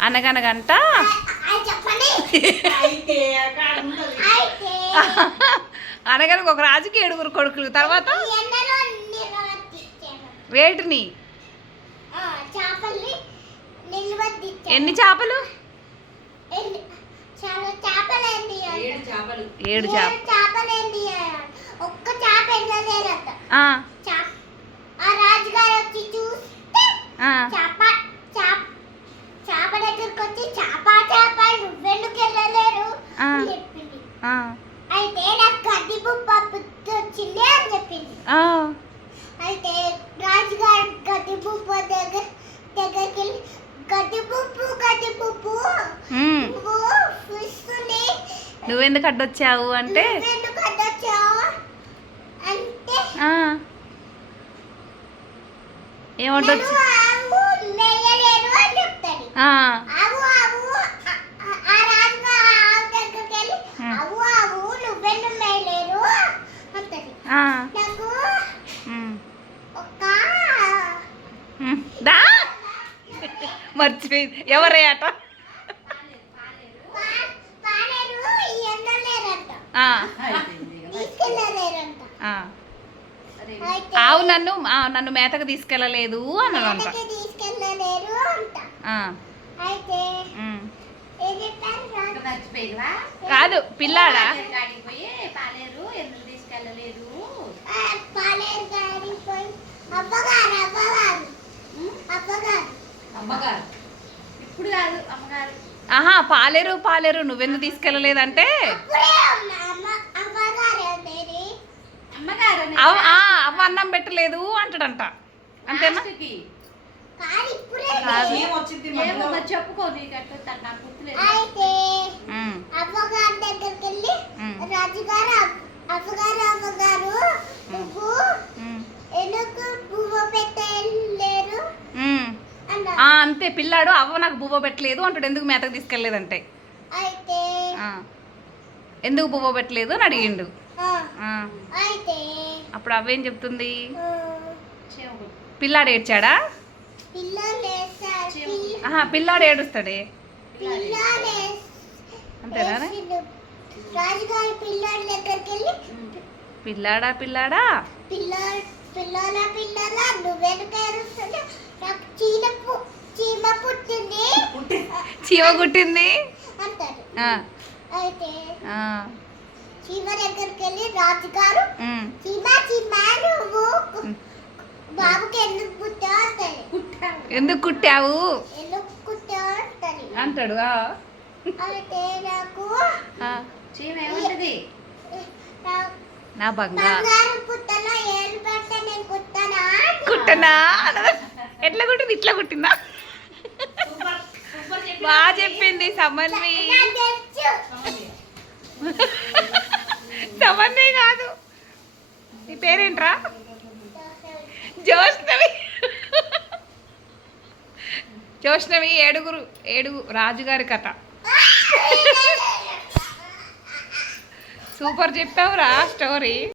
అనగనగంట? అనగనగా ఒక రాజుకి ఏడుగురు కొడుకులు. తర్వాత? వేటిని? ఎన్ని చేపలు? ఏడు చేపలు ఒక్క చేప రాజుగారు వచ్చి చూస్తే ఆ, చేప చేప చేప దగ్గరికి వచ్చి చేప చేప నువ్వెందుకు వెళ్ళలేరు ఆ. అని చెప్పింది ఆ, అయితే నాకు గడ్డి బుప్ప బుద్ధి వచ్చింది అని చెప్పింది. ఆ, అయితే రాజుగారు గడ్డి బుప్ప దగ్గర దగ్గరికి వెళ్ళి గడ్డి బుప్పు గడ్డి బుప్పు ఉమ్. నువ్వు చూస్తుంది నువ్వెందుకు అడ్డొచ్చావు అంటే ఏమడ్డొచ్చు నన్ను ఆవు మేయలేరు అని చెప్తాడు ఆ, ఆవు ఆవు ఆ- ఆ- ఆ రాజుగా ఆవు దగ్గరికి వెళ్ళి హ్మ్. ఆవు ఆవు నువ్వెన్ను మేయలేరు అంటది ఆ, నాకు ఉమ్, ఒక ఉమ్. దా. మర్చిపోయింది ఎవరే అట ఆవు నన్ను ఆ, నన్ను మేతకు తీసుకెళ్ళలేదు అన్నదంట. మేతకి తీసుకెళ్ళలేరు ఆహా పాలేరు పాలేరు. నువ్వెందుకు తీసుకెళ్ళలేదంటే? అవ్వ అన్నం పెట్టలేదు అంటాడంట. అంతేనా? చెప్పుకో నీకు అట్లా నాకు గుర్తులేదు. అంతే పిల్లాడు అవ్వ నాకు బువ్వ పెట్టలేదు అంటాడు ఎందుకు మేతకు తీసుకెళ్ళలేదంటే. ఎందుకు బువ్వ పెట్టలేదు అని అడిగిండు. అప్పుడు అవ్వేం చెప్తుంది? పిల్లాడు ఏడ్చాడా? పిల్లాడు ఏడుస్తాడే? అంతేనా? పిల్లాడి పిల్లాడా పిల్లాడా? నువ్వెనుక ఏడుస్తుంటే నాకు చీమ కుట్టింది? అంటారు. ఆ, అయితే ఆ, చీమ దగ్గరికి వెళ్ళి రాజుగారు ఉమ్, చీమ చీమ నువ్వు కు- బాబుకి ఎందుకు అంటారు. ఎందుకు కుట్టావు? ఎందుకు అంటాడు ఆ, అయితే నాకు ఆ, చీమ ఏముంటది? నా- నా బంగా బంగారు పుట్టలో ఏళ్ళు పెడితే నేను కుట్టానా? కుట్టనా? ఎట్లా కుట్టింది? ఇట్లా కుట్టిందా? బాగా చెప్పింది సమన్వి. సమన్వి కాదు. నీ పేరేంట్రా? జోష్ణవి జోష్ణవి ఏడుగురు ఏడుగు రాజుగారి కథ. సూపర్ చెప్పావురా స్టోరీ.